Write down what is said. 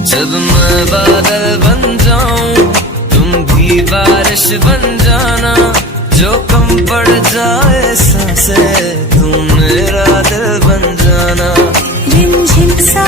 जब मैं बादल बन जाऊं तुम भी बारिश बन जाना, जो कम पड़ जाए सांसें तुम मेरा दिल बन जाना। रिमझिम सा